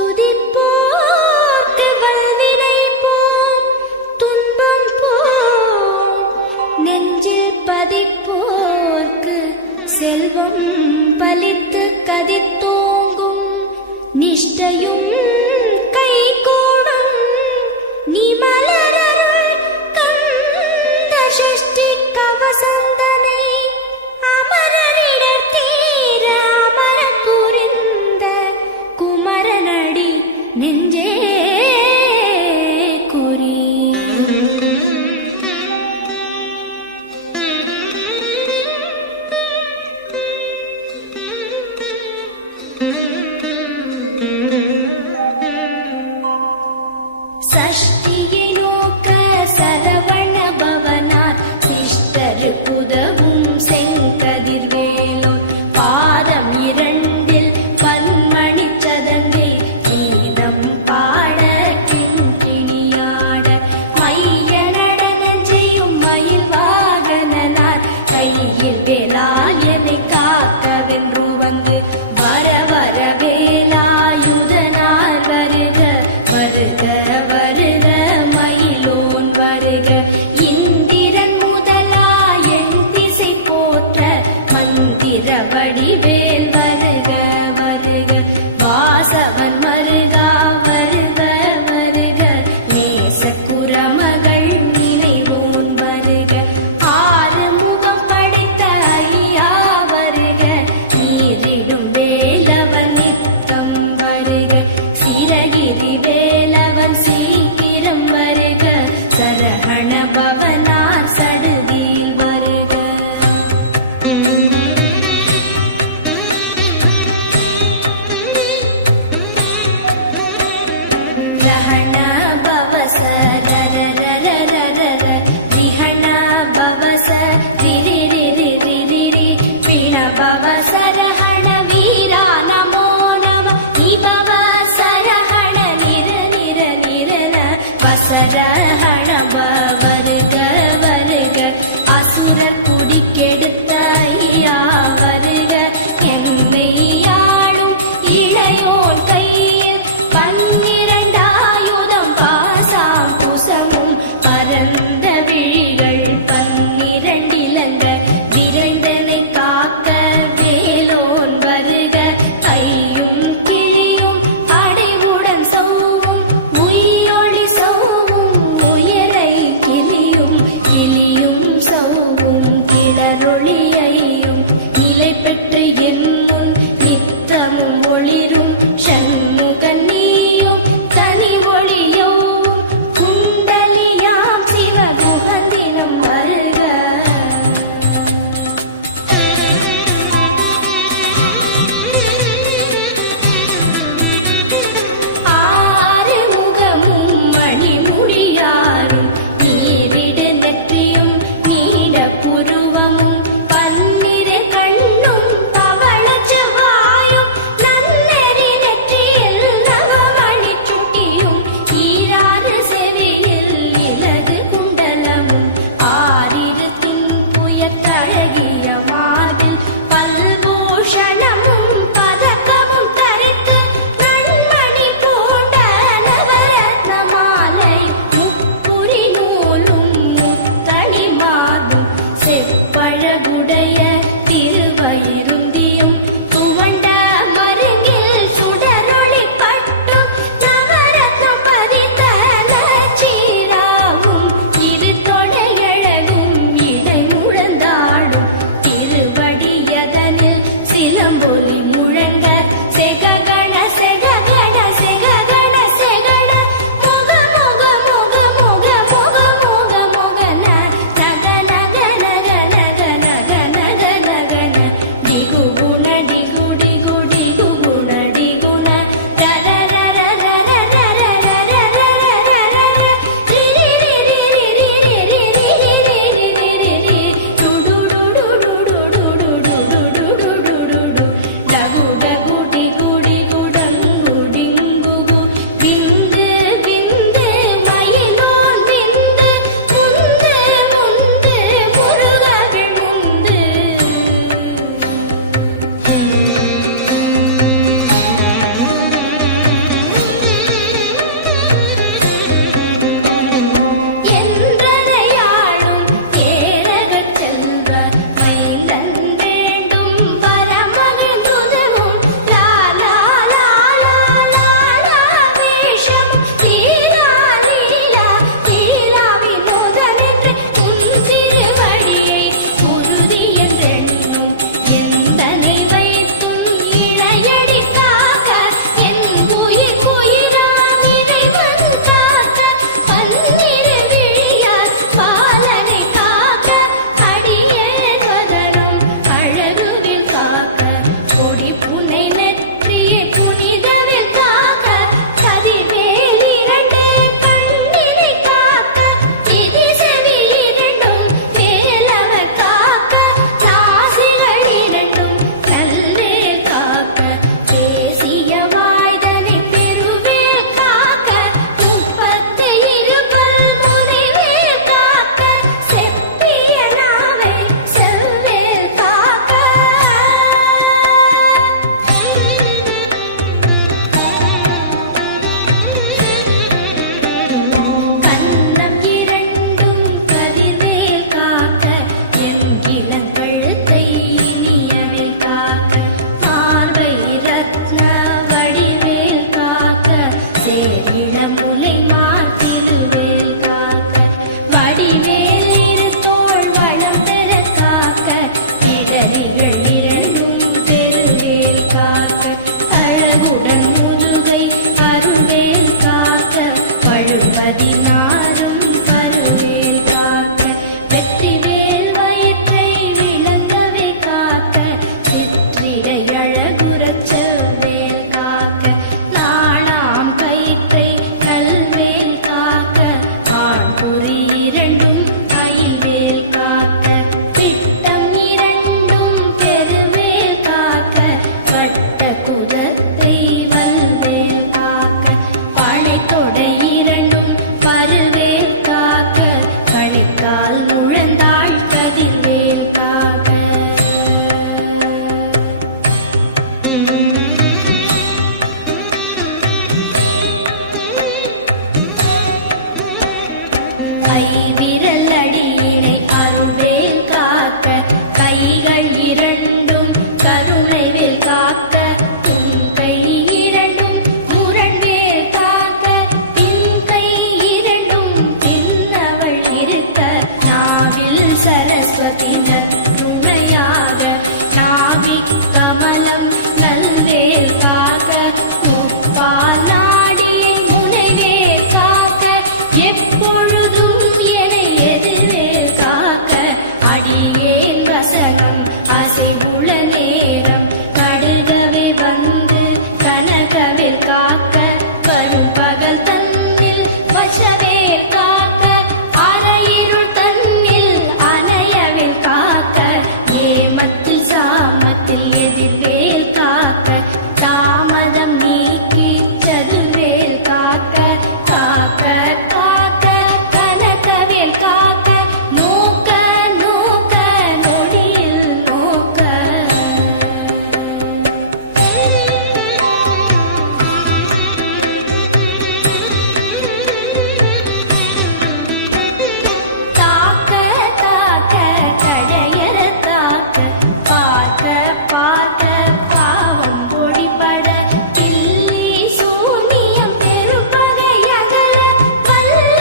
துதிப்போர்க்கு வல்வினை போம் துன்பம் போம் நெஞ்சில் பதிப்போர்க்கு செல்வம் பலித்து கதித்தோங்கும் நிஷ்டையும் கைகூடும் நீ மலரருள் கந்த சஷ்டி கவசந்தனை அமரரிடர் தீர அமர புரிந்த குமரனடி நெஞ்சே குறி. சஷ்டியை நோக்க சரவண பவனார் சிஷ்டரு புதவும் செங்கதிர்வேலோர் பாதம் இரண்டில் பன்மணி சதங்கை கீதம் பாட கிண்கிணியாட மைய நடனம் செய்யும் மயில் வாகனனார் கையில் வேலால் என்னை காக்கவென்று வந்து வர வர வேலாயுதனார் வருக வருக வருக மயிலோன் வருக இந்திரன் முதலா என் திசை போற்ற மந்திர வடிவேல் வருக வருக வாசவன் மருகா வருக வருக நேச குரமகள் நினைவோன் வருக ஆறு முகம் படைத்த ஐயா வருக நீரிடும் வேலவன் நித்தம் வருக சிரகிரி வேலவன் சீக்கிரம் வருக சரஹண பவனார் சடுதியில் வருக. ரஹண பவச ரரரரரரர ரிஹண பவச ரிரிரிரிரிரிரி பிண பவச ரஹண வீரா நமோ நம நிபவ சரஹண நிர நிர நிரன வசரஹண வருக வருக அசுரர் குடிக்கெடுத்த ஐயா வருக என்னை ஆளும் இளையோன் கையில் பன்னிரண்டாயுதம் பாசாம் குசமும் பரந்த விழிகள் பன்னிரண்டிலங்க விரைந்தனை காக்க வேலோன் வருக கையும் கிளியும் அடைவுடன் சௌவும் உயிரொளி சௌவும் உயரை கிளியும் கிளியும் சௌவும் கிளரொளியையும் நிலை பெற்று என் முன் நித்தமும் ஒளிரும் சண்முகன் நீயும் தனி ஒளியோவும் குண்டலியாம் சிவகுகந்தினம் வருக. ஆறு முகமும் மணிமுடியாரும் நீரிடு நெற்றியும் நீட புருவமும் பன்னிரு கண்ணும் பவள செவ்வாயும் நன்னெறி நெற்றியில் நவமணி சுட்டியும் ஈராறு செவியில் இலகு குண்டலமும் ஆறிரு தின்புயத்தழகிய மார்பில் பல்பூஷணமும் பதக்கமும் தரித்து நன்மணி பூண்ட நவரத்ன மாலை முப்புரி நூலும் முத்தணி மார்பும் செப்பழகுடைய திருவயிருந்தியும் துவண்ட மருங்கில் சுடரொளி பட்டும் நவரத்னம் பதித்த நச்சீராவும் இரு தொடையழகும் இடை முழந்தாடும் திருவடியதனில் சிலம்பொலி முழங்க செககண செககண செககண செகண முக முக முக முக முக முக முகன நக நக நக நக நக நக நகன டிகு குண டிகு டிகு டிகு குண டிகுண ரர ரர ரர ரர ரர ரர ரர ரிரி ரிரி ரிரி ரிரி ரிரி ரிரி ரிரி டுடு டுடு டுடு டுடு டுடு டுடு டுடு டுடு டகு டகு டிகு டிகு டங்கு ஐவிரல் அடியினை அருள்வேல் காக்க, கைகள் இரண்டும் கருணைவேல் காக்க, உன் கை இரண்டும் முரண்வேல் காக்க, பின் கை இரண்டும் பின்னவள் இருக்க, நாவில் சரஸ்வதி நற்றுணையாக, நாவிக் கமலம் நல்வேல் காக்க, முப்பால் நாடியை முனைவேல் காக்க, எப்பொழுதும் என்னை எதிர்வேல் காக்க, அடியேன் வசனம் அசைவுள நேரம் கடுகவே வந்து கனகவேல் காக்க, வரும் பகல் தன்னில் வசவேல் காக்க, அரையிருள் தன்னில் அணையவேல் காக்க, ஏமத்தில் சாமத்தில் எதிர்வேல் காக்க, தாமதம் நீக்கி சதுர்வேல் காக்க, காக்க காக்க கனகவேல் காக்க, நோக்க நோக்க நொடியில் நோக்க. தாக்க தாக்க கடையற தாக்க, பார்க்க பார்க்க பாவம் பொடிபட, பில்லி சூனியம் பெரும்பகை அகல, வல்ல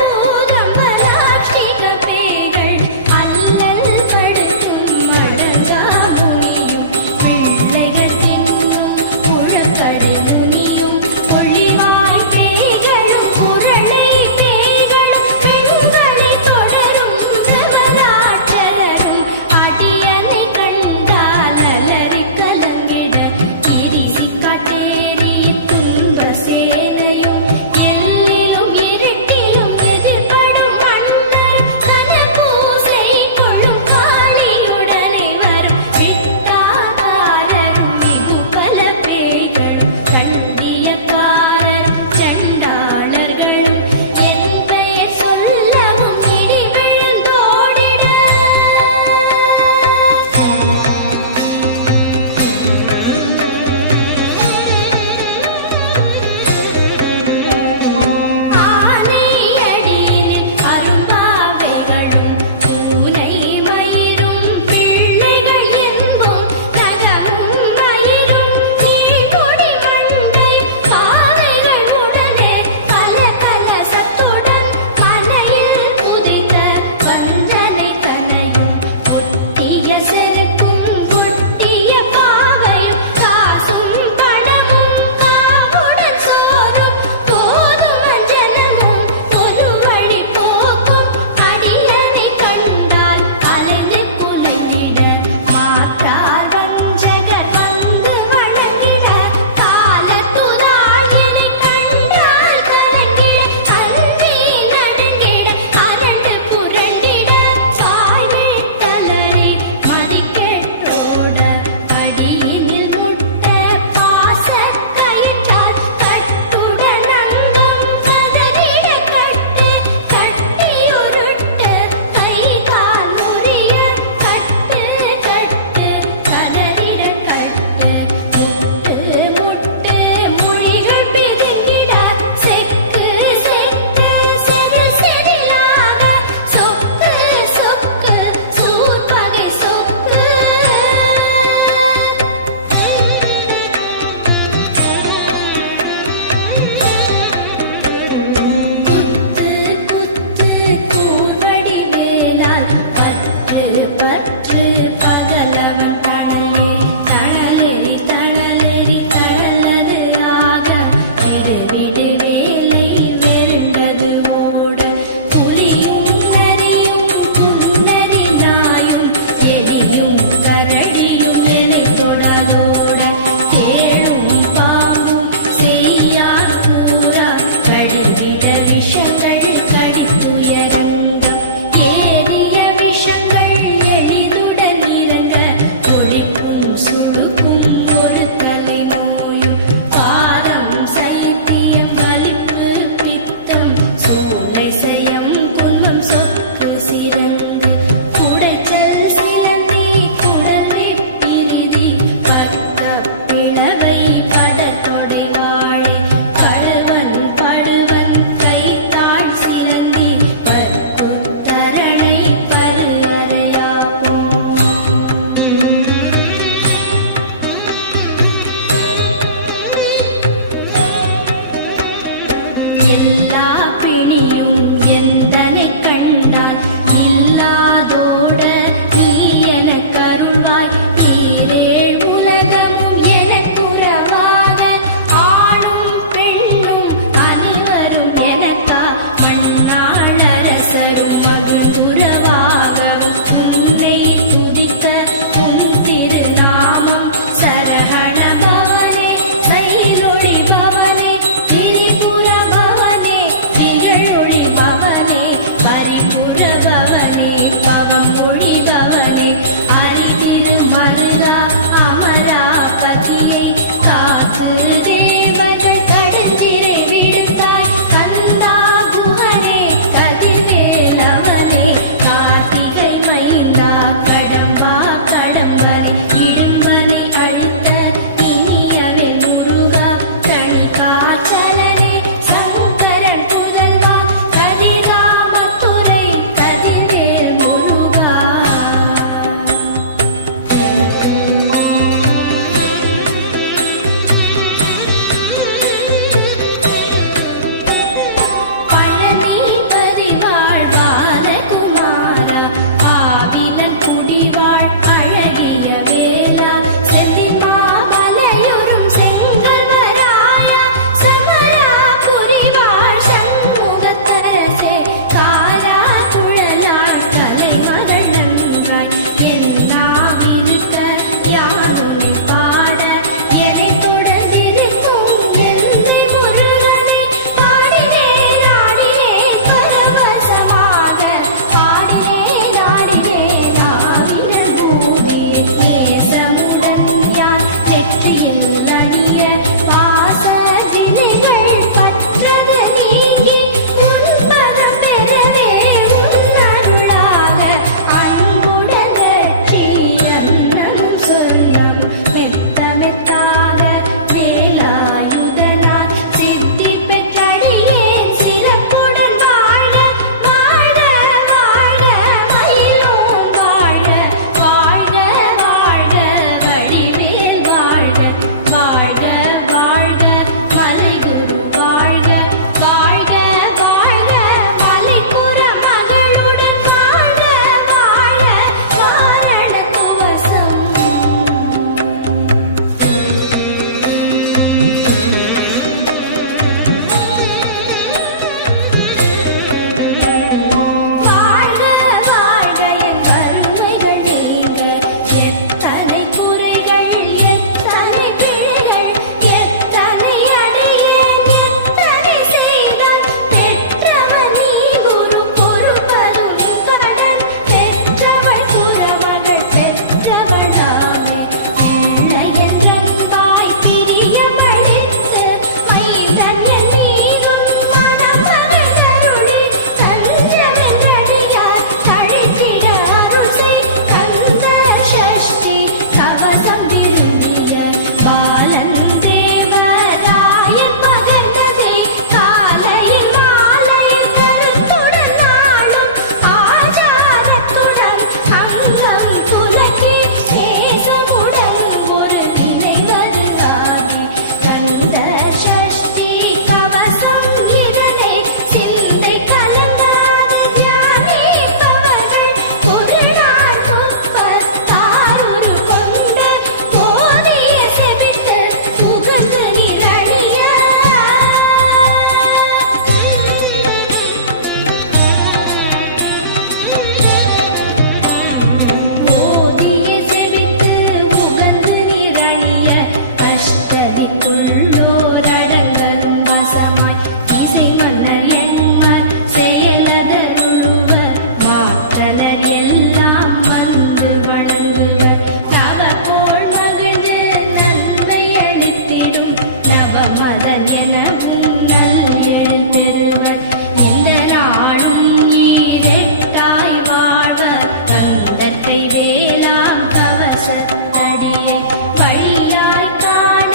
பூதம் பலாட்சிக பேய்கள் அல்லல் படுத்தும் மடங்கா முனியும், பிள்ளைகள் தின்னும் புழக்கடை முனியும், பொழிவாய் பேய்களும் குரளை பேய்களும், பெண்களை தொடரும் பிரபலாற்றலரும், அடியனை கண்டால் அலறி கலங்கிட, கிரிசி காட்டேறி துன்ப சேனையும், எல்லிலும் இருட்டிலும் எதிர்படும் மண்டரும், கன பூசை கொள்ளும் காளியுடனே வரும் விட்டாதாரரும், மிகு பல பேய்களும் கண்டியக்காரரும் சண்டாளர்களும், என் பெயர் சொல்லவும் இடி விழுந்தோடிட. ஆனை அடியினில் அரும்பாவைகளும், பூனை மயிரும், பிள்ளைகள் என்போம் நகமும் மயிரும், நீள்முடி மண்டை பயிளவை படத்தொடை வாழை கழுவன் படுவன் கைத்தாள் சிலந்தி பற்குத்தரணை பரு அறையாக்கும் எல்லா பிணியும் எந்தனை கண்டால் இல்லாதோட நீ எனக்கு அருள்வாய் ஈரேழ் உலகமும் எனக்குறவாக ஆணும் பெண்ணும் அனைவரும் எனக்கா மண்ணாளரசரும் மகிழ்ந்துறவாகவும் உன்னை துதிக்க உன் திருநாமம் சரஹண பவனே சைலொளி பவனே திரிபுர பவனே திகழொளி பவனே பரிபுர பவனே பவம் மொழி பவனே அரிதிரு மருகா அமராபதியை காத்து தேவர்கள் கடஞ்சிறை விடுத்தாய் கந்தா குஹனே கதிர்வேலவனே கார்த்திகை மைந்தா கடம்பா கடம்பனை இடும்பனை அழித்த இனியவன் முருகா கணிகாச்சலனே சங்கரன் புதல்வா கதிராமத்துறை கதிர்வேல் முருகா பழனிபதி வாழ் பாலகுமாரா ஆவினன் குடிவாழ் அழகிய வேளா செந்தில் மாமலையுறும் செங்கல்வராயா சமரா புரிவாழ் சண்முகத்தரசே காலா குழலாள் கலைமகள் நன்றாய் என்னாவிருக்க யானுனை பாட என்னை தொடர்ந்திருக்கும் எந்தை முருகனை பாடினேன் ஆடினேன் பரவசமாக ஆடினேன் ஆடினேன் ஆவினல் பூதியே நேசமுடன் யார் நெற்றியில் அணிய பாச வினைகள் பற்றது நீங்கி உன் பதம் பெறவே உன் அருளாக அன்புடன் லட்சி அன்னமும் சொன்னமும் மெத்த மெத்தாக வேலாயுதனார் சித்தி பெற்றடியேன் சிறப்புடன் வாழ்க வாழ்க வாழ்க மயிலோன் வாழ்க வாழ்க வாழ்க வடிவேல் வாழ்க வாழ்க வாழ்க மலைகுரு வாழ்க வாழ்க வாழ்க மலைக்குற மகளுடன் வாழ்க வாழ்க வாரண துவசம் வாழ்க வாழ்க என் வறுமைகள் நீங்க எத்தனை குறைகள் எத்தனை பிழைகள் எத்தனை அடியேன் எத்தனை செய்தால் பெற்றவர் நீ குரு பொறுப்பதும் கடன் பெற்றவள் குறமகள் பெற்றவள் நாமே பிள்ளை என்றன்பாய் பிரியமளித்து மைதன் என் மீதும் மனமகந்தருளி தஞ்சமென்றடியார் தழித்திட அருள் செய் கந்த சஷ்டி கவசம் விரும்பிய பாலன் தேவராயன் மகந்ததே காலையில் மாலையில் கருத்துடன் நாளும் ஆச்சாரத்துடன் அங்கம் துலக்கி நேசமுடன் ஒரு நினைவது ஆகி கந்த சஷ்டி கவசம் இதனை சிந்தை கலங்காது தியானிப்பவர்கள் ஒரு நாள் 36 கொண்டு போதிய செபித்து புகழ்ந்து நிரழிய ஓதிய செபித்து புகழ்ந்து நிரழிய அஷ்டதிக்குள்ளோரடங்கலும் வசமாய் இசை மன்னர் எண்மர் செயலதருளுவர் மாற்றலர் எல்லாம் வந்து வணங்குவர் நவகோள் மகிழ்ந்து நன்மை அளித்திடும் நவமதன் எனவும் நல் எழில் பெறுவர் எந்த நாளும் ஈரெட்டாய் வாழ்வர் கந்தற்கை வேளாம் கவசத்தடியை வழியாய் காண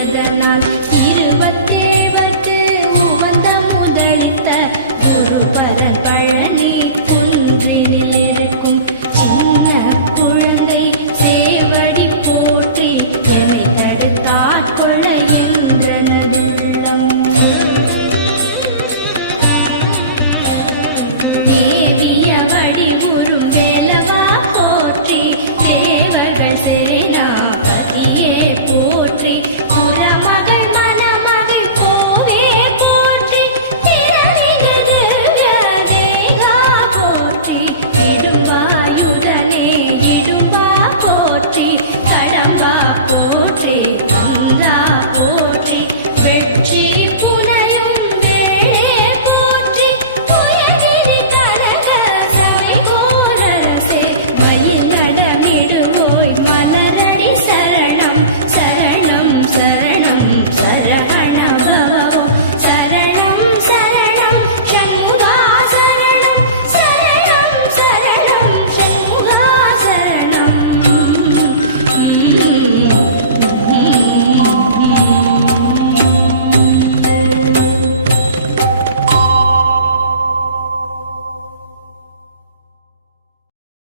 பாடியதனால் இருவத்தேவர்க்கு உவந்த முதலித்த குருபரன் பழனி குன்றினிலே